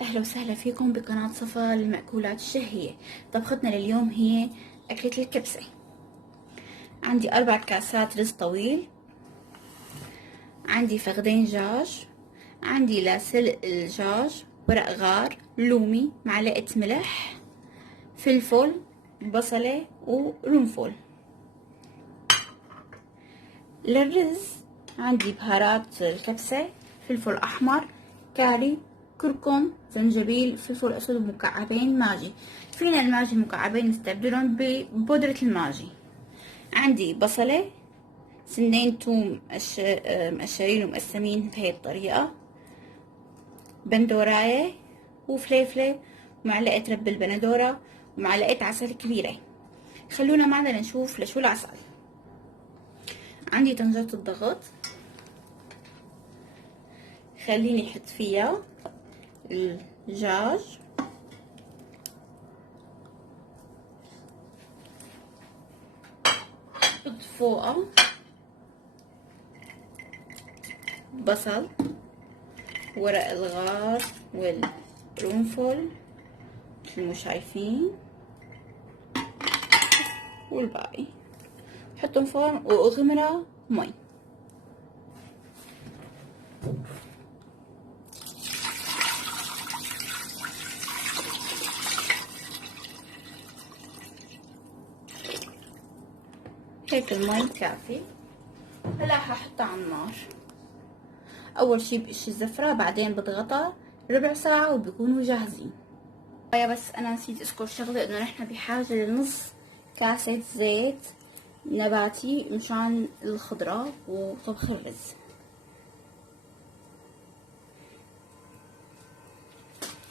أهلا وسهلا فيكم بقناة صفا للمأكولات الشهية. طبختنا لليوم هي أكلة الكبسة. عندي 4 كاسات رز طويل، عندي فخدين دجاج، عندي لسلق الدجاج، ورق غار، لومي، معلقة ملح، فلفل، بصلة وقرنفل. للرز عندي بهارات الكبسة: فلفل أحمر، كاري، كركم، زنجبيل، فلفل أسود، ومكعبين ماجي. فينا الماجي المكعبين نستبدلهم ببودرة الماجي. عندي بصلة، سنين توم مقشرين ومقسمين بهي الطريقة، بندوراية وفليفلة، ومعلقة رب البندورة، ومعلقة عسل كبيرة. خلونا معنا لنشوف لشو العسل. عندي طنجرة الضغط، خليني احط فيها الدجاج، احط فوقها بصل، ورق الغار، والقرنفل مثل ما شايفين، والباقي حطهم فرن واغمرها مي. هيك المي كافي. هلا هحطها على النار. اول شي بقش الزفرة، بعدين بضغطها ربع ساعة وبيكونوا جاهزين. بس انا نسيت اذكر شغلة، انه نحن بحاجة لنص كاسة زيت نباتي مشان الخضرة وطبخ الرز.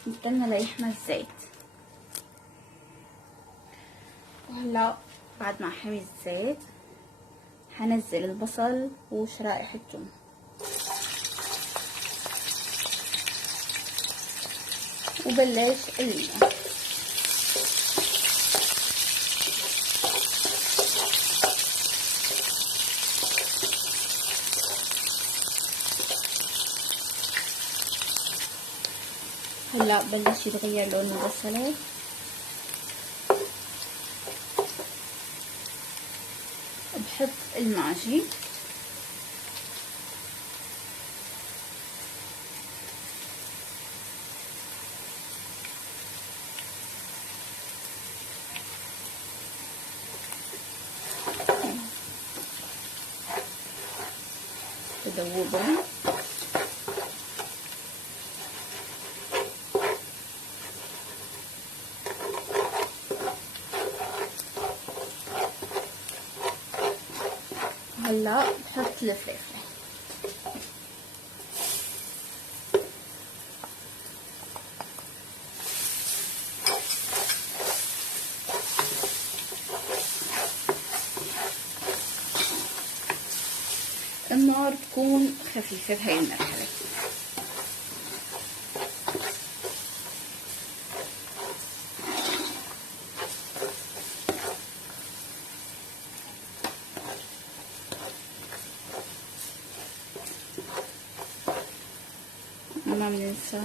نستنى ليحمى الزيت. وهلا بعد ما حمي الزيت هنزل البصل وشرائح الثوم، وبلش قليها. هلا بلش يتغير لون البصلة. بحط الماجي، بدوبهم. هلا بحط الفلفله. النار تكون خفيفه بهاي المرحله. ما بننسى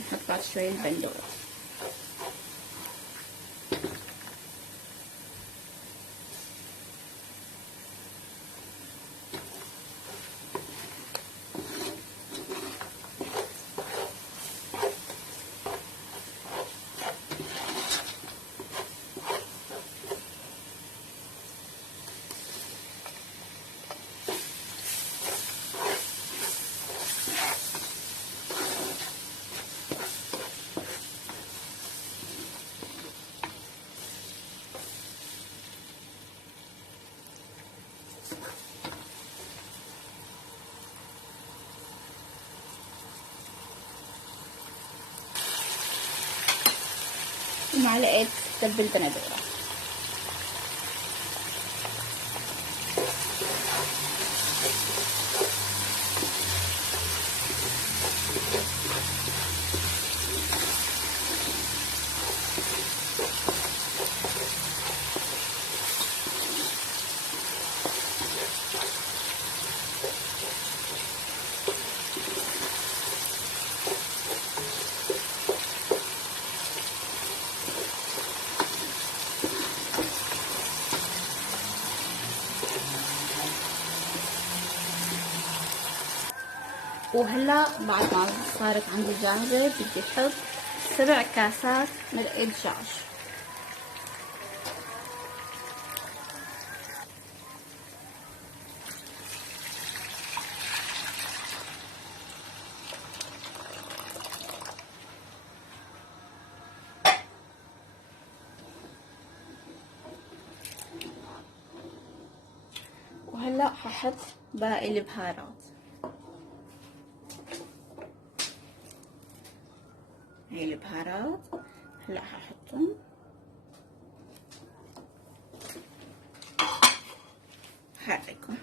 نحط بعد شوي البندورة. ومعلقة رب البندورة. وهلا بعد ما صارت عندي جاهزة بدي احط 7 كاسات مرقة دجاج. وهلا هحط باقي البهارات. هاي البهارات هلا هحطهم. حركهم.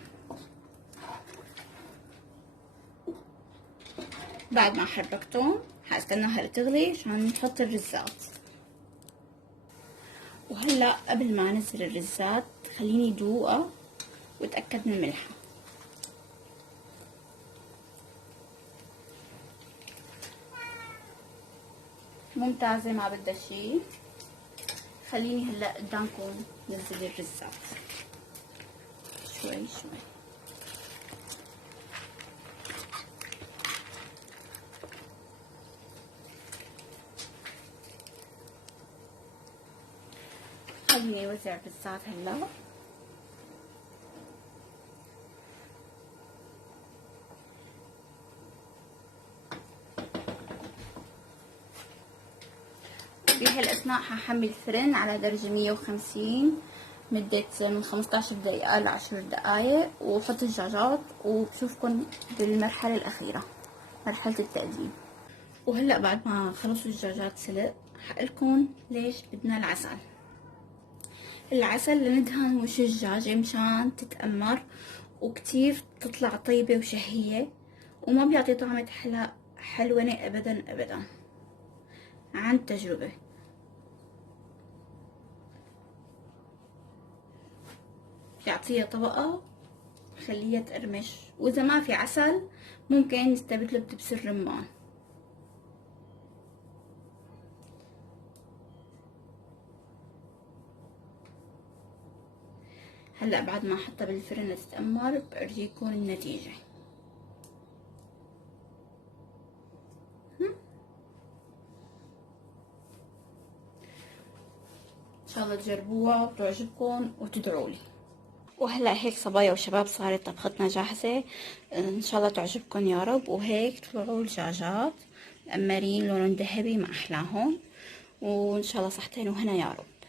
بعد ما حركتهم هستناها لتغلي عشان نحط الرزات. وهلا قبل ما انزل الرزات خليني دوقها واتاكد من ملحها. ممتازة ما بدها شي. خليني هلا قدامكم ننزل الرزات شوي شوي. خليني اوزع الرزات هلا. بهالاثناء هحمل الفرن على درجة 150 مدة من 15 دقيقة ل10 دقايق، وحط الدجاجات وبشوفكن بالمرحلة الأخيرة، مرحلة التقديم. وهلأ بعد ما خلصوا الدجاجات سلق هقلكن ليش بدنا العسل. العسل لندهن وش الدجاجة مشان تتأمر وكتير تطلع طيبة وشهية، وما بيعطي طعمة حلوة أبدا أبدا عن تجربة. بيعطيها طبقة خليها تقرمش، وإذا ما في عسل ممكن نستبدله بدبس الرمان. هلأ بعد ما احطها بالفرن تتأمر بورجيكم النتيجة. ان شاء الله تجربوها وتعجبكم وتدعوا لي. وهلا هيك صبايا وشباب صارت طبختنا جاهزة، ان شاء الله تعجبكم يا رب. وهيك طلعوا الدجاجات مقمرين لونهم ذهبي ما احلاهم، وان شاء الله صحتين وهنا يا رب.